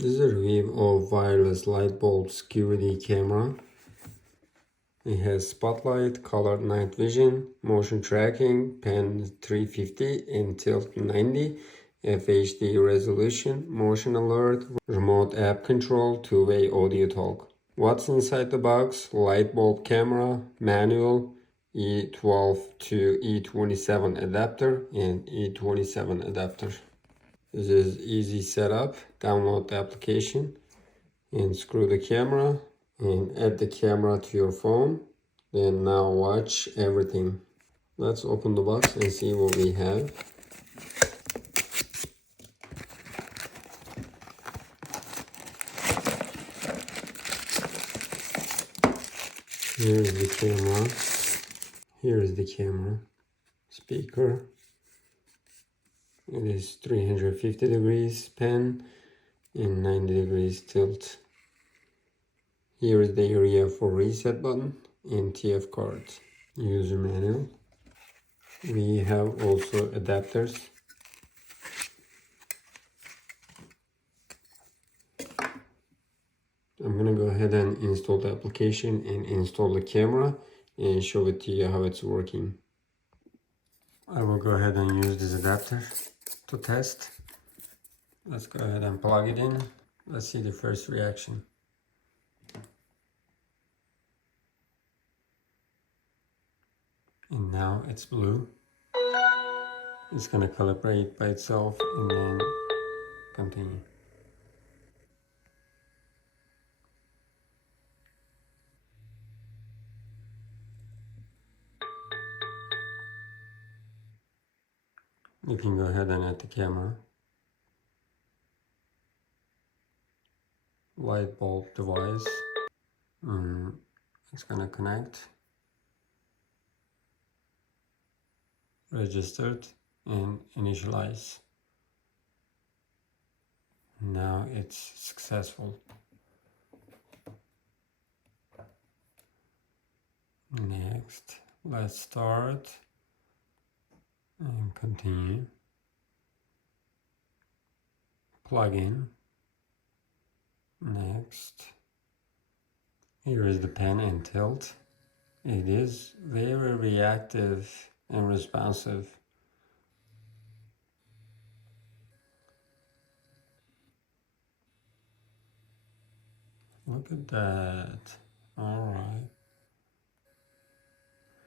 This is a review of wireless light bulb security camera. It has spotlight, colored night vision, motion tracking, pan 350 and tilt 90, FHD resolution, motion alert, remote app control, two-way audio talk. What's inside the box? Light bulb camera, manual, E12 to E27 adapter and E27 adapter. This is easy setup. Download the application and screw the camera and add the camera to your phone. Then now watch everything. Let's open the box and see what we have. Here's the camera. Here's the camera. Speaker. It is 350 degrees pan and 90 degrees tilt. Here is the area for reset button and TF card. User manual. We have also adapters. I'm gonna go ahead and install the application and install the camera and show it to you how it's working. I will go ahead and use this adapter to test. Let's go ahead and plug it in. Let's see the first reaction. And now it's blue. It's gonna calibrate by itself and then continue. You can go ahead and add the camera. Light bulb device. It's gonna connect. Registered and initialize. Now it's successful. Next, let's start and continue. Plug in. Next. Here is the pan and tilt. It is very reactive and responsive. Look at that. All right.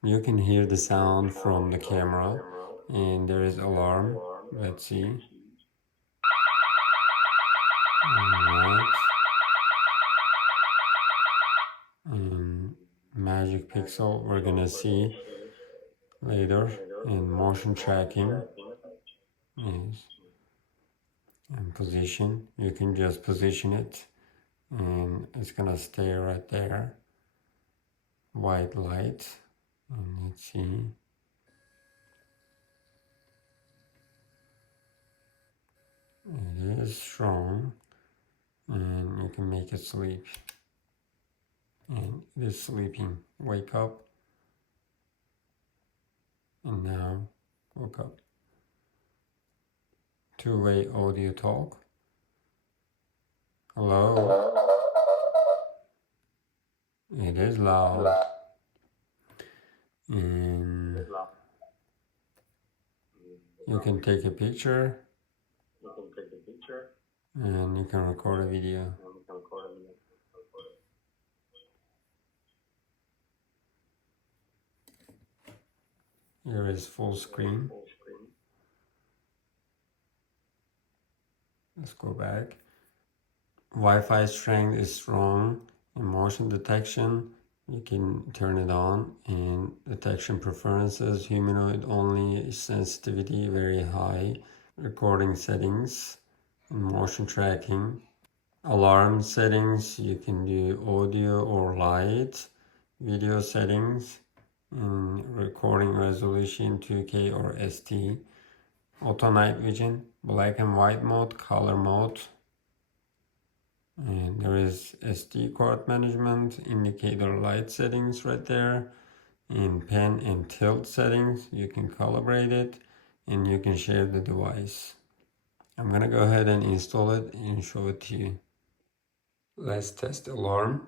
You can hear the sound from the camera and there is alarm. Let's see. Alright. And magic pixel we're gonna see later, and motion tracking. Yes. And position. You can just position it and it's gonna stay right there. White light. And let's see. It is strong and you can make it sleep. And it is sleeping. Wake up. And now woke up. Two-way audio talk. Hello. It is loud. And you can take a picture. And you can record a video. Here is full screen. Let's go back. Wi-Fi strength is strong. And motion detection, you can turn it on. And detection preferences, humanoid only, sensitivity very high. Recording settings and motion tracking. Alarm settings, you can do audio or light. Video settings and recording resolution 2K or ST. Auto night vision, black and white mode, color mode. And there is SD card management, indicator light settings right there. And pan and tilt settings, you can calibrate it and you can share the device. I'm gonna go ahead and install it and show it to you. Let's test alarm.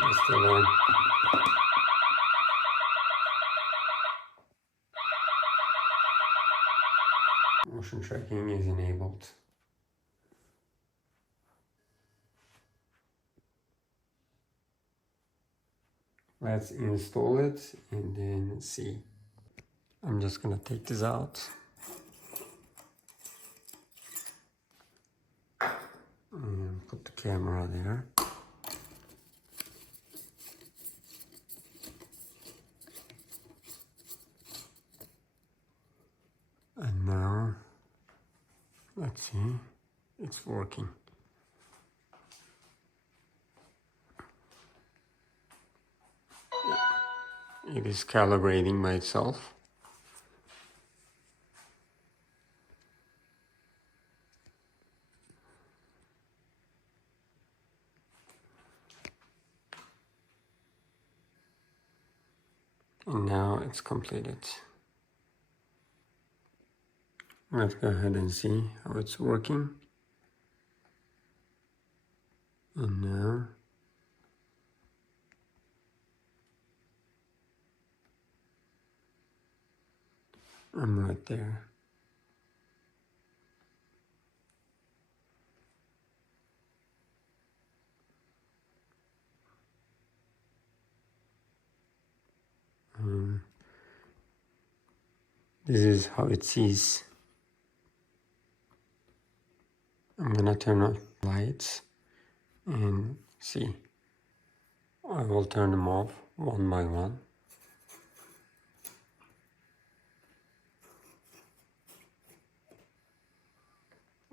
Test alarm. Motion tracking is enabled. Let's install it and then see. I'm just gonna take this out. And put the camera there. And now, let's see, it's working. It is calibrating by itself. And now it's completed. Let's go ahead and see how it's working. And now I'm right there. This is how it sees. I'm gonna turn off lights and see. I will turn them off one by one.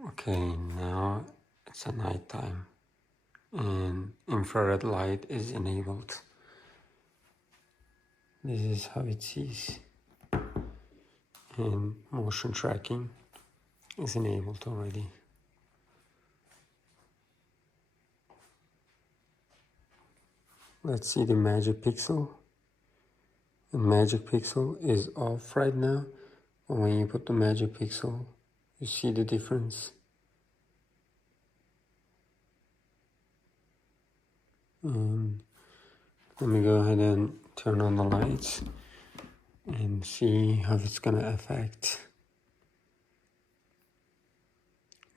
Okay, now it's a nighttime and infrared light is enabled. This is how it sees. And motion tracking is enabled already. Let's see the magic pixel. The magic pixel is off right now. But when you put the magic pixel, you see the difference. And let me go ahead and turn on the lights and see how it's gonna affect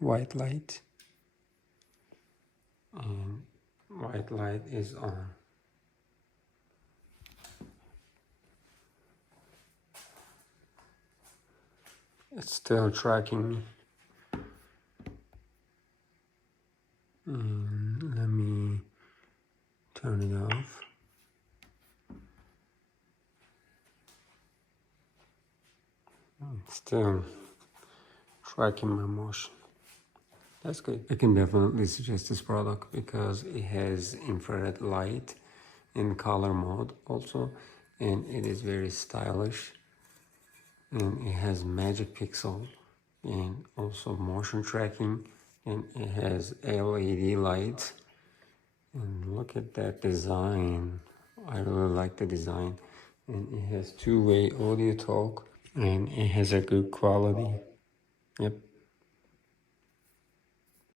white light. And white light is on. It's still tracking me. And let me turn it off. It's still tracking my motion. That's good. I can definitely suggest this product because it has infrared light in color mode also, and it is very stylish, and it has magic pixel and also motion tracking, and it has LED lights. And look at that design. I really like the design, and it has two-way audio talk, and it has a good quality. Yep.